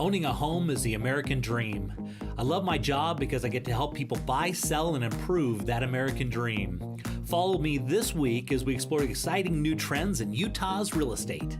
Owning a home is the American dream. I love my job because I get to help people buy, sell, and improve that American dream. Follow me this week as we explore exciting new trends in Utah's real estate.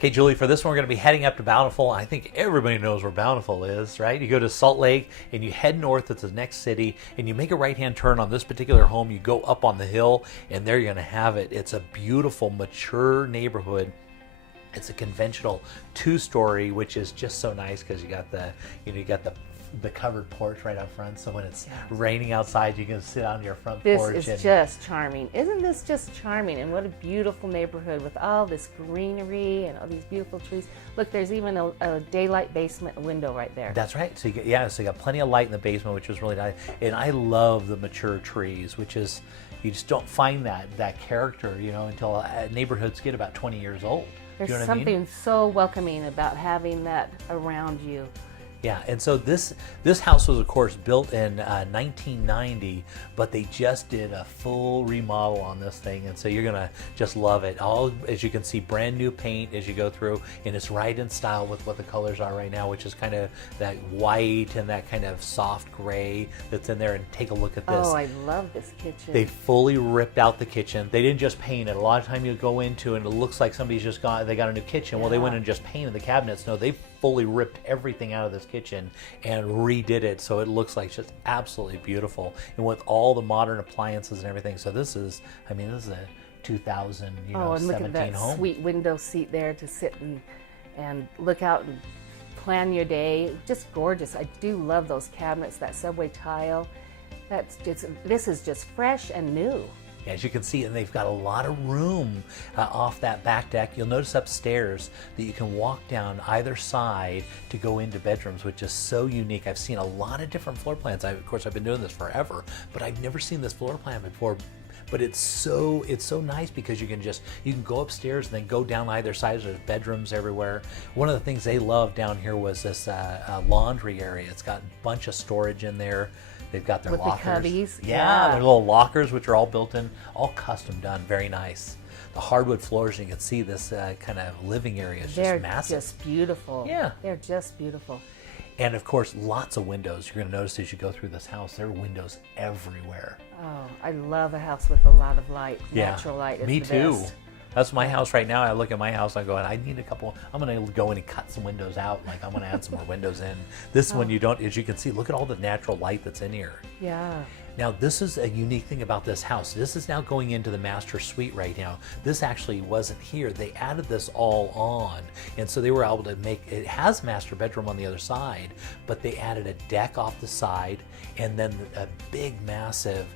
Okay, Julie, for this one, we're going to be heading up to Bountiful. I think everybody knows where Bountiful is, right? You go to Salt Lake and you head north to the next city and you make a right-hand turn on this particular home. You go up on the hill and there you're going to have it. It's a beautiful, mature neighborhood. It's a conventional two-story, which is just so nice because you got the covered porch right up front, so when it's raining outside you can sit on your front porch. This is just charming. Isn't this just charming? And what a beautiful neighborhood with all this greenery and all these beautiful trees. Look, there's even a daylight basement window right there. That's right. So you got plenty of light in the basement, which is really nice. And I love the mature trees, which is, you just don't find that character, until neighborhoods get about 20 years old. There's you know something so welcoming about having that around you. Yeah, and so this house was, of course, built in 1990, but they just did a full remodel on this thing, and so you're gonna just love it. All, as you can see, brand new paint as you go through, and it's right in style with what the colors are right now, which is kind of that white and that kind of soft gray that's in there. And take a look at this. Oh, I love this kitchen. They fully ripped out the kitchen. They didn't just paint it. A lot of time you go into and it looks like somebody's just got a new kitchen. Well, they went and just painted the cabinets. No, they fully ripped everything out of this kitchen and redid it so it looks like just absolutely beautiful, and with all the modern appliances and everything. So this is a 2000 and look 17 at that home. sweet window seat there to sit and look out and plan your day. Just gorgeous. I do love those cabinets, that subway tile. This is just fresh and new. As you can see, and they've got a lot of room off that back deck. You'll notice upstairs that you can walk down either side to go into bedrooms, which is so unique. I've seen a lot of different floor plans. Of course, I've been doing this forever, but I've never seen this floor plan before. But it's so nice because you can go upstairs and then go down either side. There's bedrooms everywhere. One of the things they loved down here was this laundry area. It's got a bunch of storage in there. They've got their with lockers. The cubbies. Yeah, their little lockers, which are all built in, all custom done. Very nice. The hardwood floors, you can see this kind of living area is just massive. They're just beautiful. Yeah. They're just beautiful. And of course, lots of windows. You're going to notice as you go through this house, there are windows everywhere. Oh, I love a house with a lot of light. Natural light is me the too. best. That's my house right now. I look at my house, I'm going, I need a couple. I'm going to go in and cut some windows out. Like, I'm going to add some more windows in. This one, you don't, as you can see, look at all the natural light that's in here. Yeah. Now, this is a unique thing about this house. This is now going into the master suite right now. This actually wasn't here. They added this all on. And so they were able to it has master bedroom on the other side, but they added a deck off the side and then a big, massive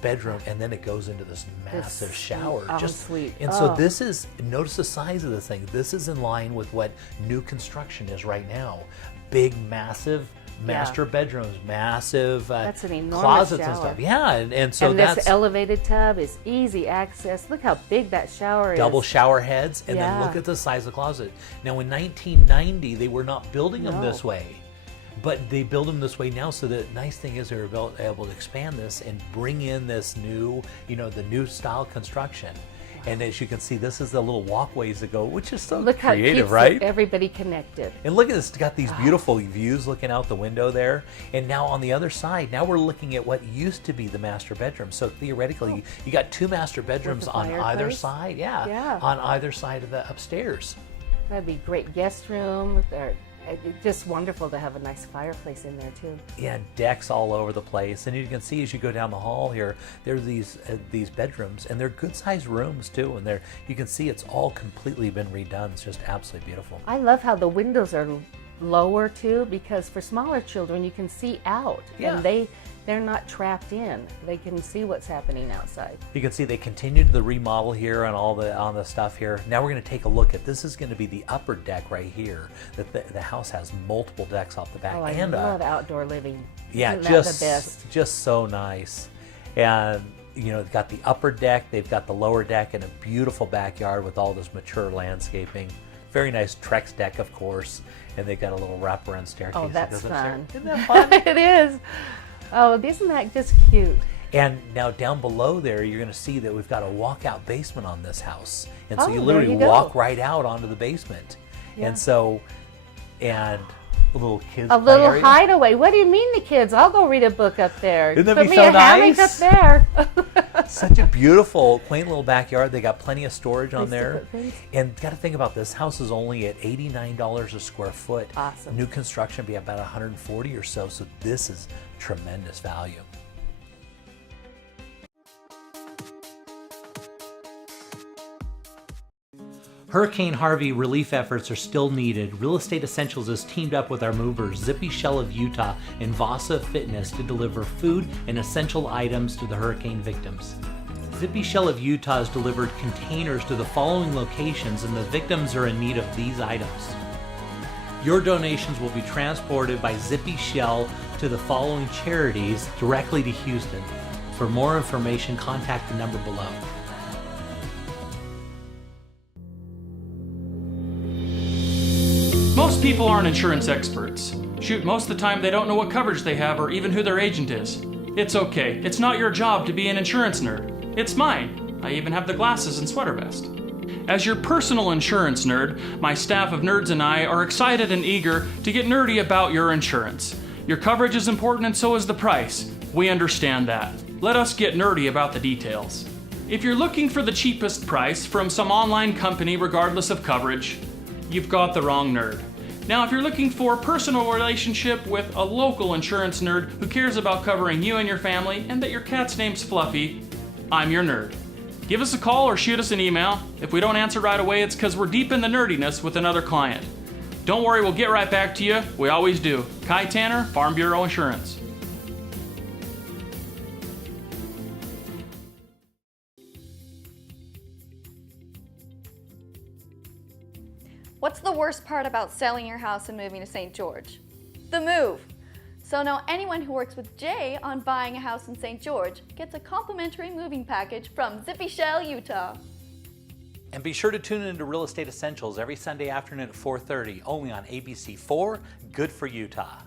bedroom, and then it goes into this massive shower. Suite. And so this is, notice the size of this thing. This is in line with what new construction is right now. Big, massive master bedrooms, massive that's an enormous closets shower. and stuff. Yeah, and so this elevated tub is easy access. Look how big that shower is. Double shower heads, and then look at the size of the closet. Now, in 1990, they were not building them this way. But they build them this way now, so the nice thing is they're able to expand this and bring in this new, the new style construction. And as you can see, this is the little walkways that go, which is so creative, right? Everybody connected. And look at this, it's got these beautiful views looking out the window there. And now on the other side, now we're looking at what used to be the master bedroom. So theoretically, you got two master bedrooms on either side. Yeah, on either side of the upstairs. That'd be great guest room. It's just wonderful to have a nice fireplace in there too. Yeah, decks all over the place, and you can see as you go down the hall here, there are these bedrooms, and they're good-sized rooms too. And you can see it's all completely been redone. It's just absolutely beautiful. I love how the windows are lower too, because for smaller children you can see out, and they're not trapped in. They can see what's happening outside. You can see they continued the remodel here on all the stuff here. Now we're going to take a look at, this is going to be the upper deck right here. That the house has multiple decks off the back. Oh, I and love outdoor living. yeah, Isn't that the best? just so nice. And you know, they've got the upper deck, they've got the lower deck, and a beautiful backyard with all this mature landscaping. Very nice Trex deck, of course, and they've got a little wraparound staircase. Oh, that that's goes fun. upstairs. Isn't that fun? It is. Oh, isn't that just cute? And now down below there, you're going to see that we've got a walkout basement on this house. And so Oh, you there literally you go. walk right out onto the basement. Yeah. And so, and a little kids A play little area. hideaway. What do you mean the kids? I'll go read a book up there. Wouldn't that Put be me so a hammock nice? up there. Such a beautiful, quaint little backyard. They got plenty of storage on Place to there. put things. And got to think about this house is only at $89 a square foot. Awesome. New construction be about 140 or so. So this is tremendous value. Hurricane Harvey relief efforts are still needed. Real Estate Essentials has teamed up with our movers, Zippy Shell of Utah and Vasa Fitness, to deliver food and essential items to the hurricane victims. Zippy Shell of Utah has delivered containers to the following locations, and the victims are in need of these items. Your donations will be transported by Zippy Shell to the following charities directly to Houston. For more information, contact the number below. Most people aren't insurance experts. Shoot, most of the time they don't know what coverage they have or even who their agent is. It's okay. It's not your job to be an insurance nerd. It's mine. I even have the glasses and sweater vest. As your personal insurance nerd, my staff of nerds and I are excited and eager to get nerdy about your insurance. Your coverage is important and so is the price. We understand that. Let us get nerdy about the details. If you're looking for the cheapest price from some online company regardless of coverage, you've got the wrong nerd. Now, if you're looking for a personal relationship with a local insurance nerd who cares about covering you and your family and that your cat's name's Fluffy, I'm your nerd. Give us a call or shoot us an email. If we don't answer right away, it's because we're deep in the nerdiness with another client. Don't worry, we'll get right back to you. We always do. Kai Tanner, Farm Bureau Insurance. What's the worst part about selling your house and moving to St. George? The move. So now anyone who works with Jay on buying a house in St. George gets a complimentary moving package from Zippy Shell, Utah. And be sure to tune into Real Estate Essentials every Sunday afternoon at 4:30, only on ABC4, Good for Utah.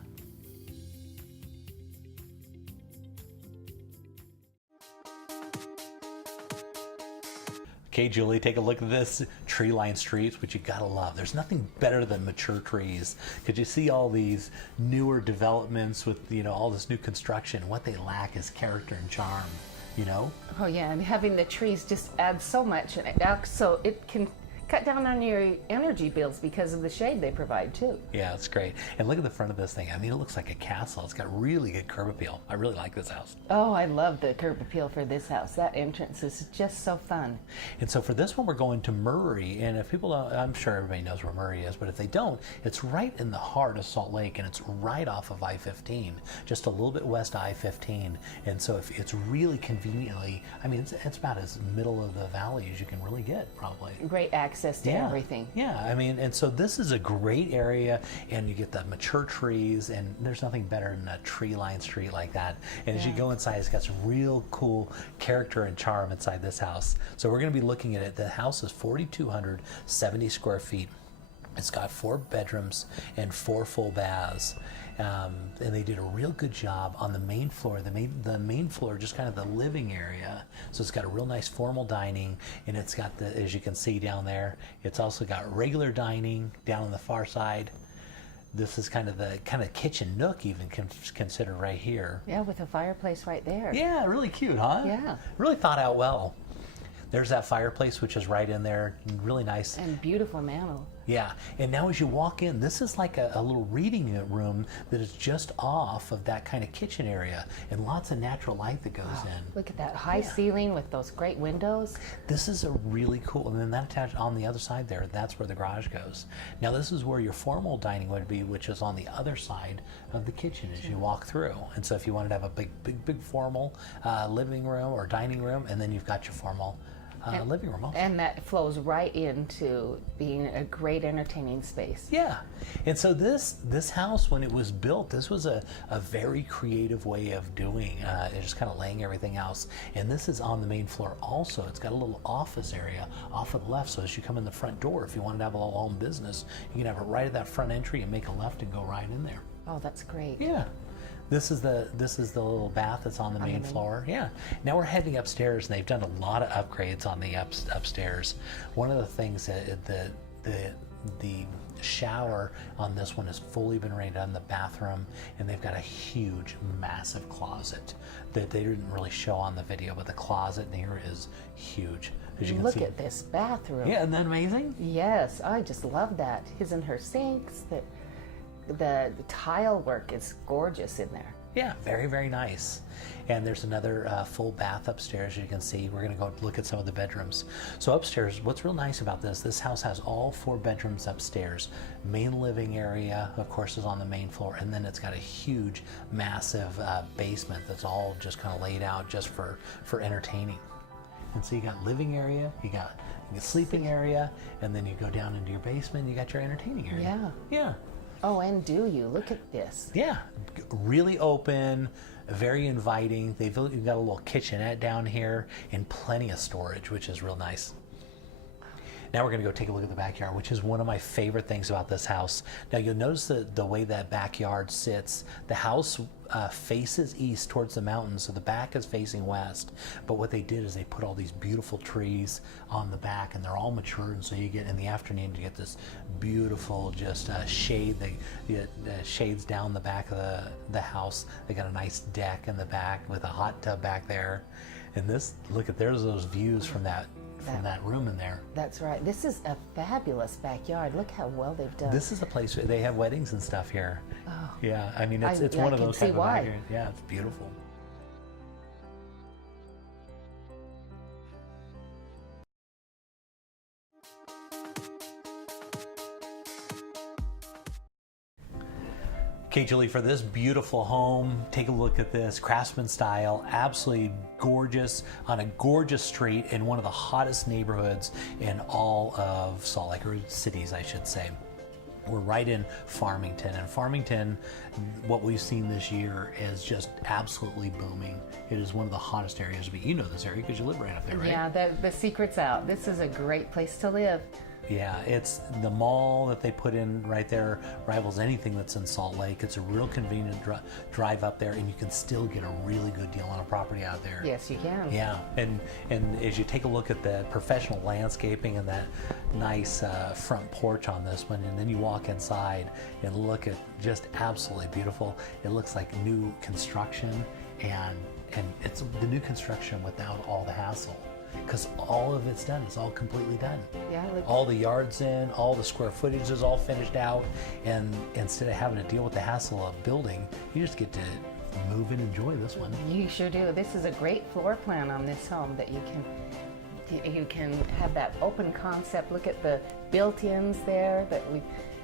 Okay, Julie, take a look at this tree-lined streets, which you gotta love. There's nothing better than mature trees. Could you see all these newer developments with, you know, all this new construction? What they lack is character and charm, you know? Oh yeah, and having the trees just adds so much, and so it can cut down on your energy bills because of the shade they provide too. Yeah, it's great. And look at the front of this thing. I mean, it looks like a castle. It's got really good curb appeal. I really like this house. Oh, I love the curb appeal for this house. That entrance is just so fun. And so for this one, we're going to Murray. And if people don't, I'm sure everybody knows where Murray is, but if they don't, it's right in the heart of Salt Lake, and it's right off of I-15, just a little bit west of I-15. And so if it's really conveniently, I mean, it's about as middle of the valley as you can really get, probably. Great access to everything. Yeah, I mean, and so this is a great area, and you get the mature trees, and there's nothing better than a tree-lined street like that. And as you go inside, it's got some real cool character and charm inside this house. So we're going to be looking at it. The house is 4,270 square feet. It's got 4 bedrooms and 4 full baths. And they did a real good job on the main floor. The main floor, just kind of the living area. So it's got a real nice formal dining, and it's got the, as you can see down there, it's also got regular dining down on the far side. This is kind of the kitchen nook, even consider right here. Yeah, with a fireplace right there. Yeah, really cute, huh? Yeah. Really thought out well. There's that fireplace, which is right in there, really nice. And beautiful mantle. Yeah, and now as you walk in, this is like a little reading room that is just off of that kind of kitchen area, and lots of natural light that goes in. Look at that high ceiling with those great windows. This is a really cool, and then that attached on the other side there, that's where the garage goes. Now this is where your formal dining would be, which is on the other side of the kitchen as you walk through. And so if you wanted to have a big formal living room or dining room, and then you've got your formal living room also. And that flows right into being a great entertaining space. Yeah, and so this house, when it was built, this was a very creative way of doing just kind of laying everything else. And this is on the main floor also. It's got a little office area off of the left, so as you come in the front door, if you wanted to have a little home business, you can have it right at that front entry and make a left and go right in there. Oh, that's great. Yeah. This is the little bath that's on the main floor. Yeah. Now we're heading upstairs, and they've done a lot of upgrades on the upstairs. One of the things that the shower on this one has fully been redone in the bathroom, and they've got a huge, massive closet that they didn't really show on the video, but the closet in here is huge. As you can Look see. at this bathroom. Yeah, isn't that amazing? Yes, I just love that. His and her sinks. The tile work is gorgeous in there. Yeah, very, very nice. And there's another full bath upstairs, as you can see. We're going to go look at some of the bedrooms. So upstairs, what's real nice about this house has all 4 bedrooms upstairs. Main living area, of course, is on the main floor, and then it's got a huge, massive basement that's all just kind of laid out just for entertaining. And so you got living area, you got sleeping area, and then you go down into your basement, you got your entertaining area. Yeah. Yeah. Oh, and do you look at this? Yeah, really open, very inviting. They've got a little kitchenette down here and plenty of storage, which is real nice. Now we're going to go take a look at the backyard, which is one of my favorite things about this house. Now you'll notice the way that backyard sits. The house faces east towards the mountains, so the back is facing west. But what they did is they put all these beautiful trees on the back, and they're all mature, and so you get in the afternoon you get this beautiful just shade that shades down the back of the house. They got a nice deck in the back with a hot tub back there. And there's those views from that room in there. That's right. This is a fabulous backyard. Look how well they've done. This is a place where they have weddings and stuff here. Oh. Yeah, I mean it's one of those kind of why. backyards. Yeah, it's beautiful. Okay, Julie, for this beautiful home, take a look at this Craftsman style, absolutely gorgeous on a gorgeous street in one of the hottest neighborhoods in all of Salt Lake, or cities, I should say. We're right in Farmington, and Farmington, what we've seen this year is just absolutely booming. It is one of the hottest areas. But you know this area because you live right up there, right? Yeah, the secret's out. This is a great place to live. Yeah, it's the mall that they put in right there rivals anything that's in Salt Lake. It's a real convenient drive up there, and you can still get a really good deal on a property out there. Yes, you can. Yeah, and as you take a look at the professional landscaping and that nice front porch on this one, and then you walk inside and look at just absolutely beautiful. It looks like new construction, and it's the new construction without all the hassle. Because all of it's done. It's all completely done. Yeah, all the yards in, all the square footage is all finished out, and instead of having to deal with the hassle of building, you just get to move and enjoy this one. You sure do. This is a great floor plan on this home that you can have that open concept. Look at the built-ins there that we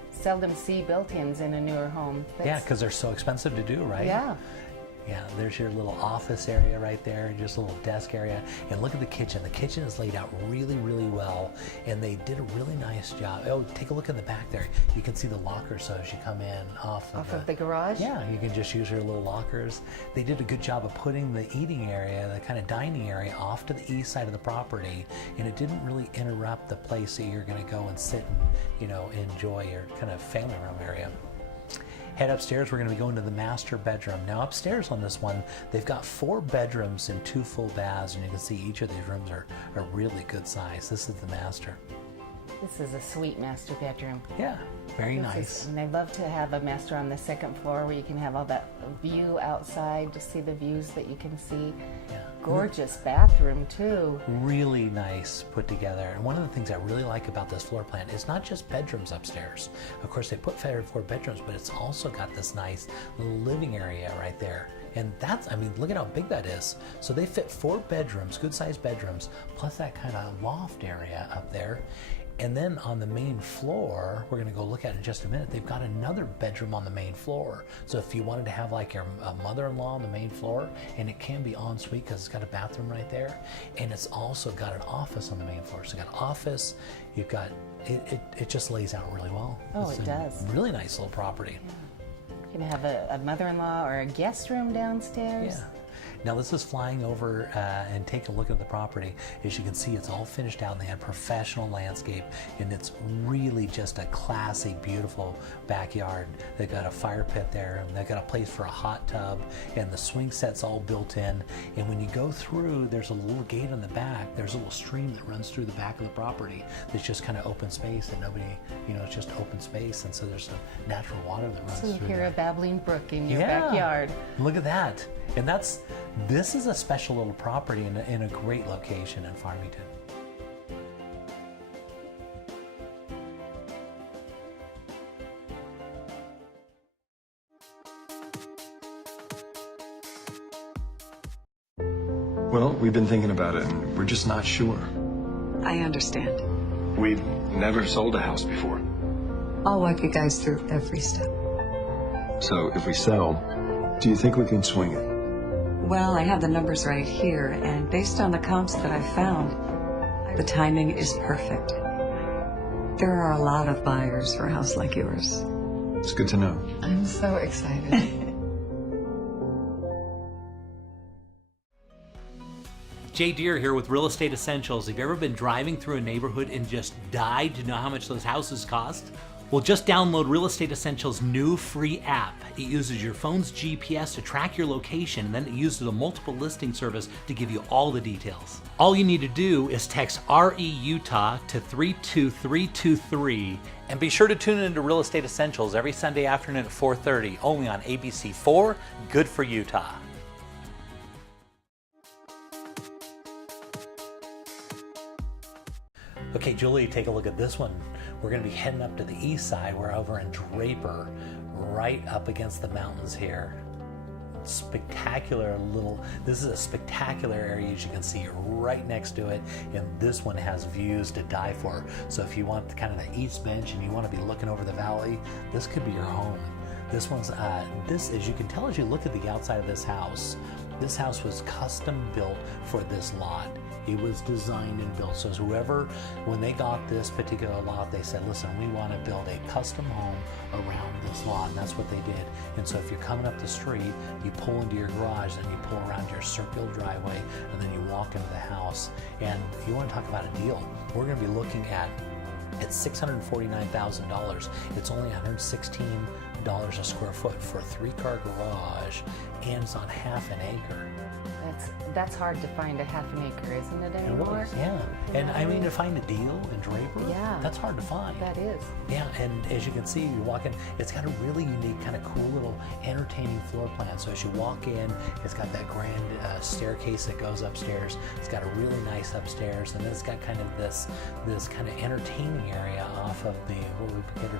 seldom see built-ins in a newer home. Yeah, because they're so expensive to do, right? Yeah. Yeah, there's your little office area right there, just a little desk area. And look at the kitchen. The kitchen is laid out really, really well, and they did a really nice job. Oh, take a look in the back there. You can see the lockers, so as you come in off of the garage? Yeah, you can just use your little lockers. They did a good job of putting the eating area, the kind of dining area, off to the east side of the property, and it didn't really interrupt the place that you're going to go and sit and, enjoy your kind of family room area. Head upstairs, we're going to be going to the master bedroom. Now upstairs on this one, they've got 4 bedrooms and 2 full baths, and you can see each of these rooms are really good size. This is the master. This is a sweet master bedroom. Yeah, very This nice. is- and they love to have a master on the second floor where you can have all that view outside to see the views that you can see. Yeah. Gorgeous bathroom too. Really nice put together. And one of the things I really like about this floor plan is not just bedrooms upstairs. Of course, they put 4 bedrooms, but it's also got this nice little living area right there. And that's, I mean, look at how big that is. So they fit 4 bedrooms, good sized bedrooms, plus that kind of loft area up there. And then on the main floor, we're going to go look at it in just a minute, they've got another bedroom on the main floor. So if you wanted to have like your mother-in-law on the main floor, and it can be en suite because it's got a bathroom right there, and it's also got an office on the main floor. So you've got office, you've got, it just lays out really well. Oh, It's it a does. really nice little property. You can have a mother-in-law or a guest room downstairs. Yeah. Now this is flying over and take a look at the property. As you can see, it's all finished out and they had professional landscape, and it's really just a classy, beautiful backyard. They've got a fire pit there, and they've got a place for a hot tub, and the swing set's all built in. And when you go through, there's a little gate on the back. There's a little stream that runs through the back of the property that's just kind of open space, and nobody, you know, it's just open space, and so there's some natural water that runs So you through hear there. a babbling brook in your Yeah. backyard. Look at that. And this is a special little property in a great location in Farmington. Well, we've been thinking about it, and we're just not sure. I understand. We've never sold a house before. I'll walk you guys through every step. So if we sell, do you think we can swing it? Well, I have the numbers right here, and based on the comps that I found, the timing is perfect. There are a lot of buyers for a house like yours. It's good to know. I'm so excited. Jay Deere here with Real Estate Essentials. Have you ever been driving through a neighborhood and just died to know how much those houses cost? Well, just download Real Estate Essentials' new free app. It uses your phone's GPS to track your location, and then it uses a multiple listing service to give you all the details. All you need to do is text RE-UTAH to 32323, and be sure to tune into Real Estate Essentials every Sunday afternoon at 4:30, only on ABC4, good for Utah. Okay, Julie, take a look at this one. We're going to be heading up to the east side. We're over in Draper, right up against the mountains here. Spectacular this is a spectacular area, as you can see, right next to it, and this one has views to die for. So if you want kind of the east bench and you want to be looking over the valley, this could be your home. This one's, this, as you can tell as you look at the outside of this house was custom built for this lot. It was designed and built. So whoever, when they got this particular lot, they said, listen, we want to build a custom home around this lot, and that's what they did. And so if you're coming up the street, you pull into your garage, then you pull around your circular driveway, and then you walk into the house. And you want to talk about a deal. We're going to be looking at $649,000. It's only $116 a square foot for a 3-car garage, and it's on half an acre. That's hard to find a half an acre, isn't it, It anymore? was, yeah. And I mean, to find a deal in Draper, Yeah. that's hard to find. That is. Yeah, and as you can see, you walk in, it's got a really unique, kind of cool little entertaining floor plan. So as you walk in, it's got that grand staircase that goes upstairs. It's got a really nice upstairs, and then it's got kind of this kind of entertaining area off of the, what we consider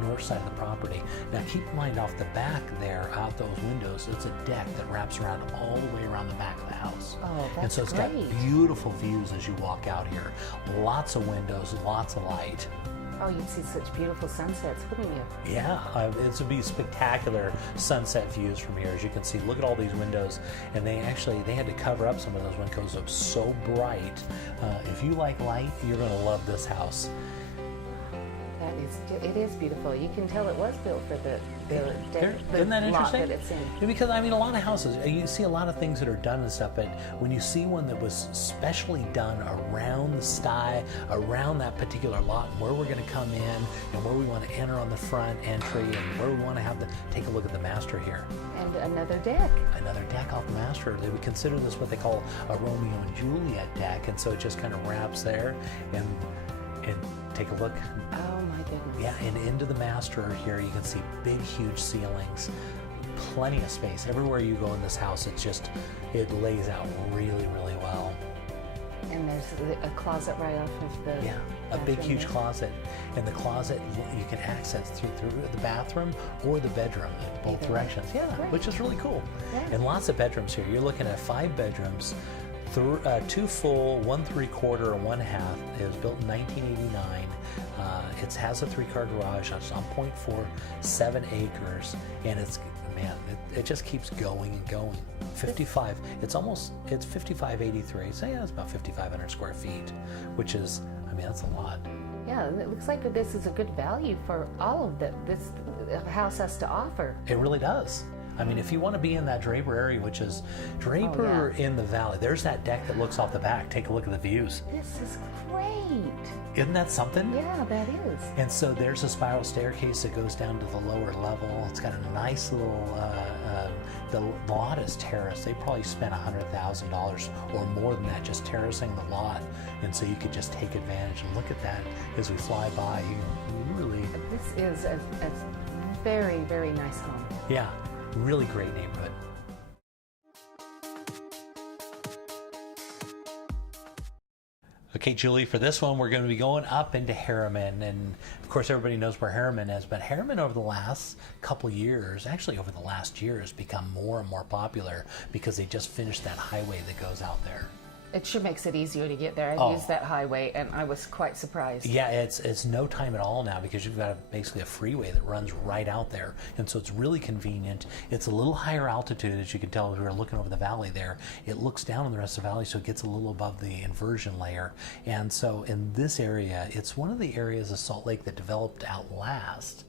the north side of the property. Now keep in mind, off the back there, out those windows, it's a deck that wraps around all the way around the back of the house. Oh, And that's so it's great. got beautiful views as you walk out here. Lots of windows, lots of light. Oh, you'd see such beautiful sunsets, wouldn't you? Yeah, it would be spectacular sunset views from here. As you can see, look at all these windows, and they had to cover up some of those windows. It was so bright. If you like light, you're going to love this house. It is beautiful. You can tell it was built for the Isn't that lot interesting? that it's in. Yeah, because I mean, a lot of houses, you see a lot of things that are done and stuff, but when you see one that was specially done around the sky, around that particular lot, and where we're going to come in, and where we want to enter on the front entry, and where we want to have take a look at the master here. And another deck. Another deck off the master. They would consider this what they call a Romeo and Juliet deck, and so it just kind of wraps there, and And take a look. Oh my goodness. Yeah, and into the master here, you can see big, huge ceilings, plenty of space. Everywhere you go in this house, it lays out really, really well. And there's a closet right off of the Yeah, a big, bathroom huge there. closet. And the closet, you can access through the bathroom or the bedroom in both Either way. directions. Yeah, Great. which is really cool. Yeah. And lots of bedrooms here. You're looking at 5 bedrooms. 2 full, 1 3/4, and 1/2. It was built in 1989. It has a 3-car garage. It's on 0.47 acres, and it just keeps going and going. 55. It's 5583. So yeah, it's about 5,500 square feet, which is, that's a lot. Yeah, and it looks like this is a good value for all of this house has to offer. It really does. If you want to be in that Draper area, which is Draper in the valley, there's that deck that looks off the back. Take a look at the views. This is great. Isn't that something? Yeah, that is. And so there's a spiral staircase that goes down to the lower level. It's got a nice little, the lot is terraced. They probably spent $100,000 or more than that just terracing the lot. And so you could just take advantage and look at that as we fly by. You really, This is a very, very nice home. yeah, really great neighborhood. Okay, Julie, for this one, we're going to be going up into Harriman. And of course, everybody knows where Harriman is, but Harriman over the last couple years, actually over the last year, has become more and more popular because they just finished that highway that goes out there. It sure makes it easier to get there. I Oh. used that highway and I was quite surprised. Yeah, it's no time at all now because you've got basically a freeway that runs right out there. And so it's really convenient. It's a little higher altitude, as you can tell as we were looking over the valley there. It looks down on the rest of the valley, so it gets a little above the inversion layer. And so in this area, it's one of the areas of Salt Lake that developed out last.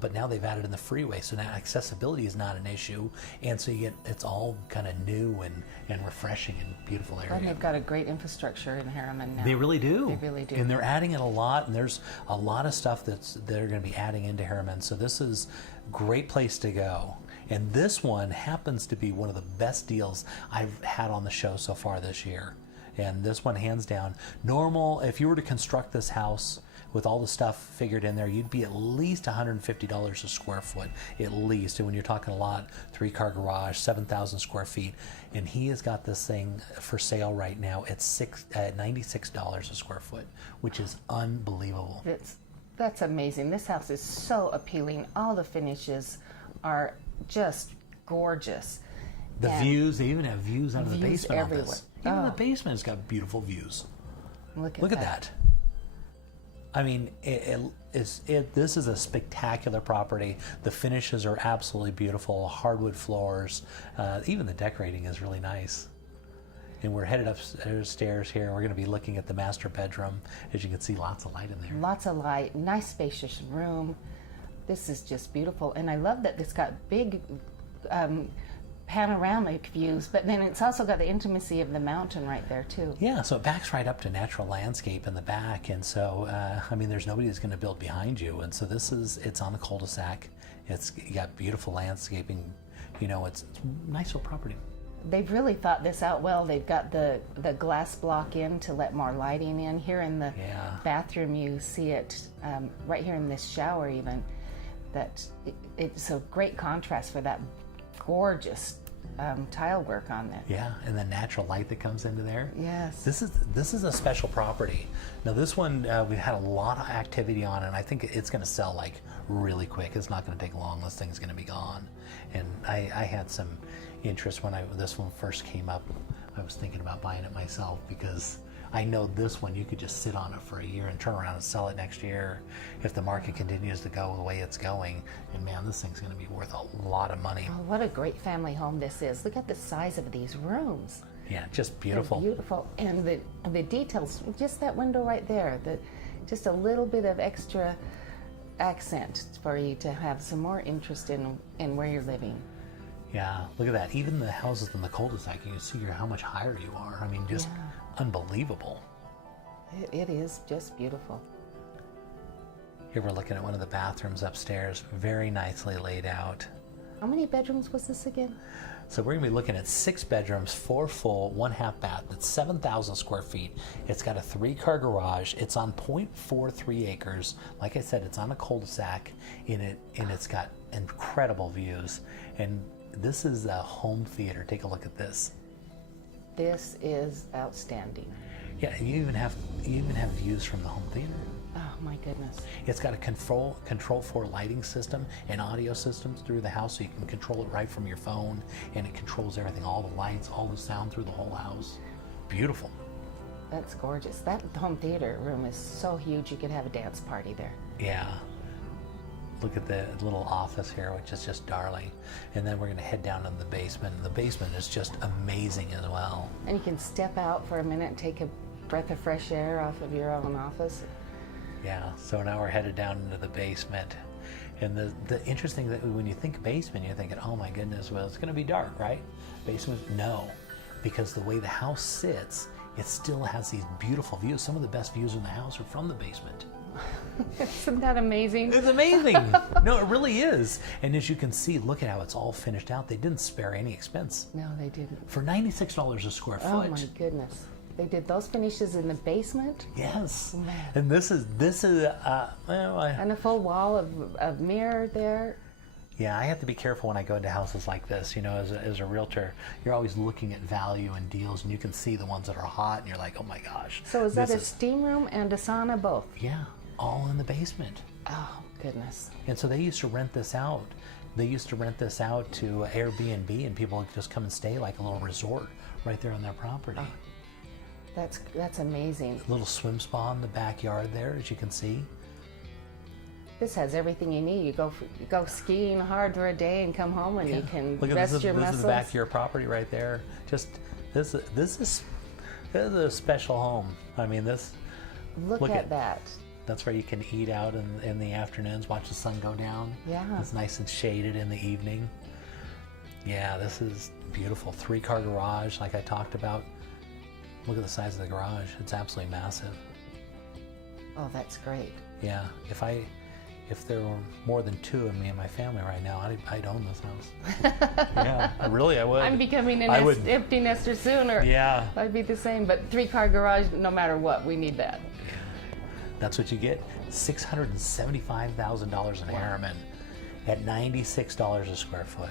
But now they've added in the freeway, so now accessibility is not an issue, and so it's all kind of new and refreshing and beautiful area. And they've got a great infrastructure in Harriman now. They really do. They really do. And they're adding in a lot, and there's a lot of stuff they're going to be adding into Harriman. So this is a great place to go. And this one happens to be one of the best deals I've had on the show so far this year. And this one, hands down, normal, if you were to construct this house with all the stuff figured in there, you'd be at least $150 a square foot, at least. And when you're talking a lot, 3-car garage, 7,000 square feet. And he has got this thing for sale right now at $96 a square foot, which is unbelievable. That's amazing. This house is so appealing. All the finishes are just gorgeous. The And views, they even have views out of the views basement on everywhere. this. Even Oh. the basement has got beautiful views. Look Look at that. This is a spectacular property. The finishes are absolutely beautiful. Hardwood floors. Even the decorating is really nice. And we're headed upstairs here. We're going to be looking at the master bedroom. As you can see, lots of light in there. Lots of light, nice spacious room. This is just beautiful. And I love that it's got big panoramic views, but then it's also got the intimacy of the mountain right there too. Yeah, so it backs right up to natural landscape in the back, and so there's nobody that's going to build behind you, and so it's on a cul-de-sac. You got beautiful landscaping. It's a nice little property. They've really thought this out well. They've got the glass block in to let more lighting in. Here in the bathroom, you see it right here in this shower even. It's a great contrast for that gorgeous tile work on it. Yeah, and the natural light that comes into there. Yes. This is a special property. Now this one we've had a lot of activity on, and I think it's going to sell like really quick. It's not going to take long. This thing's going to be gone. And I had some interest when this one first came up. I was thinking about buying it myself because I know this one you could just sit on it for a year and turn around and sell it next year if the market continues to go the way it's going. And man, this thing's going to be worth a lot of money. Oh, what a great family home this is. Look at the size of these rooms. Yeah, just beautiful. They're beautiful. And the details, just that window right there, just a little bit of extra accent for you to have some more interest in where you're living. Yeah, look at that. Even the houses in the cul-de-sac, you can see how much higher you are. Just unbelievable. It is just beautiful. Here we're looking at one of the bathrooms upstairs, very nicely laid out. How many bedrooms was this again? So we're gonna be looking at 6 bedrooms, 4 full, 1 half bath. It's 7,000 square feet. It's got a 3-car garage. It's on 0.43 acres. Like I said, it's on a cul-de-sac and it's got incredible views. And this is a home theater. Take a look at this. This is outstanding. Yeah, you even have views from the home theater. Oh my goodness. It's got a control 4 lighting system and audio systems through the house, so you can control it right from your phone, and it controls everything, all the lights, all the sound through the whole house. Beautiful. That's gorgeous. That home theater room is so huge you could have a dance party there. Yeah. Look at the little office here, which is just darling. And then we're going to head down into the basement. And the basement is just amazing as well. And you can step out for a minute and take a breath of fresh air off of your own office. Yeah, so now we're headed down into the basement. And the interesting that when you think basement, you're thinking, oh my goodness, well, it's going to be dark, right? Basement, no. Because the way the house sits, it still has these beautiful views. Some of the best views in the house are from the basement. Isn't that amazing? It's amazing. No, it really is. And as you can see, look at how it's all finished out. They didn't spare any expense. No, they didn't. For $96 a square foot. Oh my goodness. They did those finishes in the basement? Yes. Man. And this is And a full wall of mirror there. yeah, I have to be careful when I go into houses like this. You know, as a realtor, you're always looking at value and deals, and you can see the ones that are hot, and you're like, oh my gosh. So is that a steam room and a sauna both? Yeah, all in the basement. Oh, goodness. And so they used to rent this out. They used to rent this out to Airbnb, and people would just come and stay like a little resort right there on their property. Oh. That's amazing. A little swim spa in the backyard there, as you can see. This has everything you need. You go skiing hard for a day and come home and you can Look at rest this. your This muscles. is the back of your property right there. Just this is a special home. I mean, Look at that. That's where you can eat out in the afternoons, watch the sun go down. Yeah. It's nice and shaded in the evening. Yeah, this is beautiful. 3-car garage, like I talked about. Look at the size of the garage. It's absolutely massive. Oh, that's great. Yeah, if there were more than 2 of me and my family right now, I'd own this house. Yeah, really, I would. I'm becoming an I would. empty nester soon, or Yeah. I'd be the same. But 3-car garage, no matter what, we need that. That's what you get. $675,000 in Harriman at $96 a square foot.